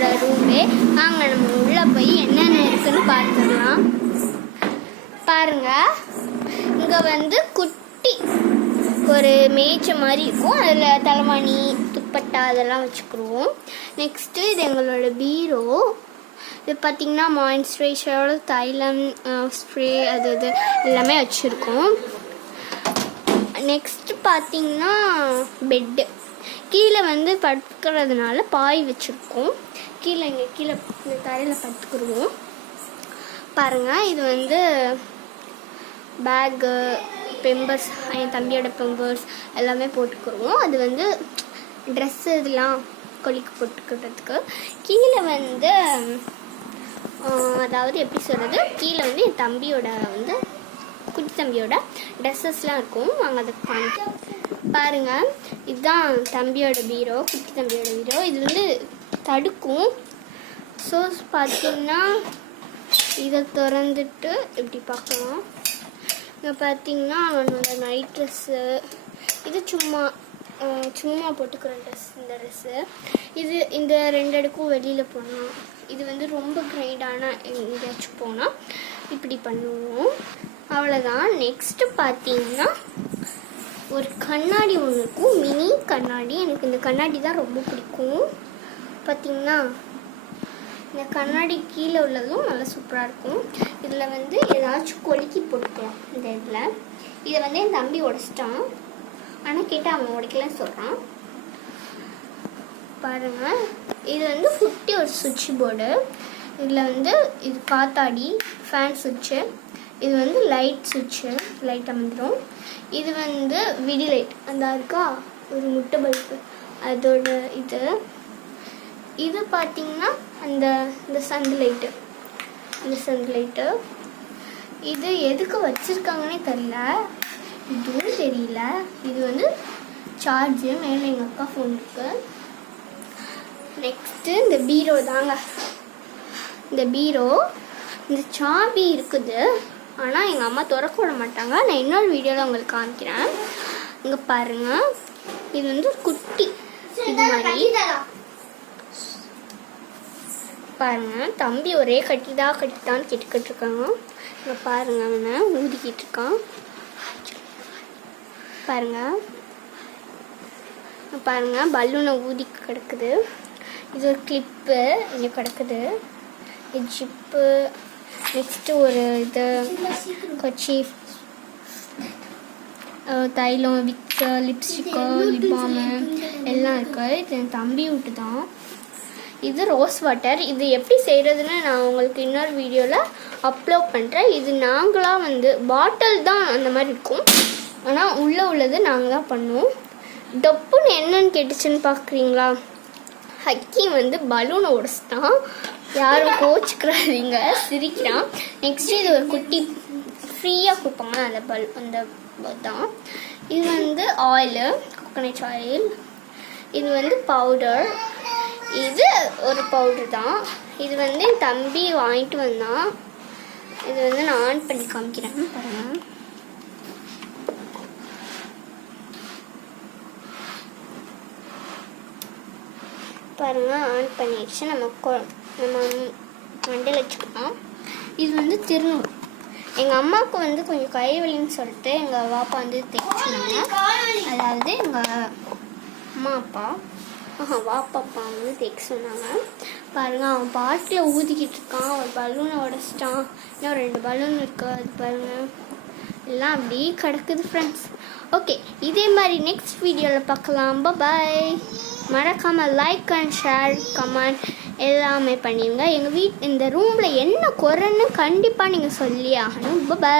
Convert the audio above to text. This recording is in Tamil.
எங்களோட ரூமே. வாங்க நம்ம உள்ளே போய் என்னென்ன இருக்குன்னு பார்த்துக்கலாம். பாருங்க, இங்கே வந்து குட்டி ஒரு மேய்ச்ச மாதிரி இருக்கும். அதில் தலைவாணி துப்பட்டா அதெல்லாம் வச்சுக்கிடுவோம். நெக்ஸ்ட்டு இது எங்களோட பீரோ. இது பார்த்திங்கன்னா மாய்ஸ்சரைசரோட தைலம் ஸ்ப்ரே அது இது எல்லாமே வச்சுருக்கோம். நெக்ஸ்ட்டு பார்த்திங்கன்னா பெட்டு. கீழே வந்து படுக்கிறதுனால பாய் வச்சுருக்கோம். கீழே இந்த தரையில் படுத்துக்கிடுவோம். பாருங்கள், இது வந்து பேக்கு, பெம்பர்ஸ், என் தம்பியோட பெம்பர்ஸ் எல்லாமே போட்டுக்கிடுவோம். அது வந்து ட்ரெஸ்ஸு இதெல்லாம் கொலிக்கு போட்டுக்கிறதுக்கு. கீழே வந்து அதாவது எப்படி சொல்கிறது, கீழே வந்து என் தம்பியோட வந்து குட்டி தம்பியோட ட்ரெஸ்ஸஸ்லாம் இருக்கும். வாங்க அதை காமிக்க. பாருங்கள், இதுதான் தம்பியோட பீரோ, குட்டி தம்பியோட பீரோ. இது வந்து தடுக்கும். ஸோ பார்த்திங்கன்னா இதை திறந்துட்டு இப்படி பார்க்கலாம். இங்கே பார்த்திங்கன்னா அவனோட நைட் ட்ரெஸ்ஸு, இது சும்மா போட்டுக்கிற ட்ரெஸ். இந்த ட்ரெஸ்ஸு இது இந்த 2 அடுக்கும் வெளியில் போனோம். இது வந்து ரொம்ப கிரைண்டான எங்கேயாச்சும் போனால் இப்படி பண்ணுவோம். அவ்வளோதான். நெக்ஸ்ட்டு பார்த்திங்கன்னா ஒரு கண்ணாடி ஒன்று இருக்கும், மினி கண்ணாடி. எனக்கு இந்த கண்ணாடி தான் ரொம்ப பிடிக்கும். பார்த்திங்கன்னா இந்த கண்ணாடி கீழே உள்ளதும் நல்லா சூப்பராக இருக்கும். இதில் வந்து ஏதாச்சும் கொலுக்கி போட்டுக்கலாம். இந்த இதை வந்து என் தம்பி உடைச்சிட்டான். ஆனால் கேட்டால் அவன் உடைக்கலன்னு சொல்கிறான். பாருங்கள், இது வந்து குட்டி ஒரு சுவிட்ச் போர்டு. இதில் வந்து இது காத்தாடி, ஃபேன் சுவிட்சு. இது வந்து லைட் சுவிட்சு, லைட் அமைந்துடும். இது வந்து விடி லைட், அந்த இருக்கா ஒரு முட்டை பல்பு, அதோட இது பார்த்திங்கன்னா இந்த சன் லைட்டு. இது எதுக்கு வச்சுருக்காங்கன்னே தெரியல, இதுவும் தெரியல. இது வந்து சார்ஜு, மேலே எங்கள் அக்கா ஃபோன் இருக்கு. நெக்ஸ்ட்டு இந்த பீரோ தாங்க. இந்த பீரோ இந்த சாவி இருக்குது, ஆனால் எங்கள் அம்மா திறக்க விட மாட்டாங்க. நான் இன்னொரு வீடியோவில் உங்களுக்கு காமிக்கிறேன். இங்கே பாருங்கள், இது வந்து குட்டி இது மாதிரி. பாருங்கள், தம்பி ஒரே கட்டித்தான்னு கேட்டுக்கிட்டு இருக்காங்க. இங்கே பாருங்கள், அவனை ஊதிக்கிட்டு இருக்கான். பாருங்கள் பலூனை ஊதி கிடக்குது. இது ஒரு கிளிப்பு இங்கே கிடக்குது. இது ஜிப்பு. நெக்ஸ்ட்டு ஒரு இது கர்ச்சீஃப், தைலம், விக்ஸு, லிப்ஸ்டிக்கு, லிப் பாமு எல்லாம் இருக்குது. இது என் தம்பி விட்டு தான். இது ரோஸ் வாட்டர். இது எப்படி செய்கிறதுன்னு நான் உங்களுக்கு இன்னொரு வீடியோவில் அப்லோட் பண்ணுறேன். இது நாங்களாக வந்து பாட்டில் தான் அந்த மாதிரி இருக்கும், ஆனால் உள்ளது நாங்கள் தான் பண்ணுவோம். டப்புன்னு என்னன்னு கேட்டுச்சுன்னு பார்க்குறீங்களா? ஹக்கி வந்து பலூனை உடைச்சிட்டான். யாரும் கோச்சிக்கிறாதீங்க, சிரிக்கிறான். நெக்ஸ்ட்டு இது ஒரு குட்டி ஃப்ரீயாக கொடுப்பாங்க, அந்த தான். இது வந்து ஆயிலு, கோகனட் ஆயில். இது வந்து பவுடர். இது ஒரு பவுடர் தான். இது வந்து என் தம்பி வாங்கிட்டு வந்தான். இது வந்து நான் ஆன் பண்ணி காமிக்கிறேன். பாருங்கள், ஆன் பண்ணிடுச்சு. நம்ம மண்டையில் வச்சுக்கலாம். இது வந்து திருணும். எங்கள் அம்மாவுக்கு வந்து கொஞ்சம் கை வலின்னு சொல்லிட்டு எங்கள் வாப்பா வந்து தைச்சினாங்க. அதாவது எங்கள் வாப்பாப்பா வந்து தைக்க சொன்னாங்க. பாருங்கள், அவன் பாட்டில் ஊதிக்கிட்டு இருக்கான். ஒரு பலூனை உடைச்சிட்டான். இன்னும் 2 பலூன் இருக்குது. அது பாருங்கள், எல்லாம் அப்படியே கிடக்குது ஃப்ரெண்ட்ஸ். ஓகே, இதே மாதிரி நெக்ஸ்ட் வீடியோவில் பார்க்கலாம். பாய். மறக்காமல் லைக் அண்ட் ஷேர், கமெண்ட் எல்லாமே பண்ணிடுங்க. இந்த ரூமில் என்ன குறைன்னு கண்டிப்பாக நீங்கள் சொல்லி ஆகணும். பாய்.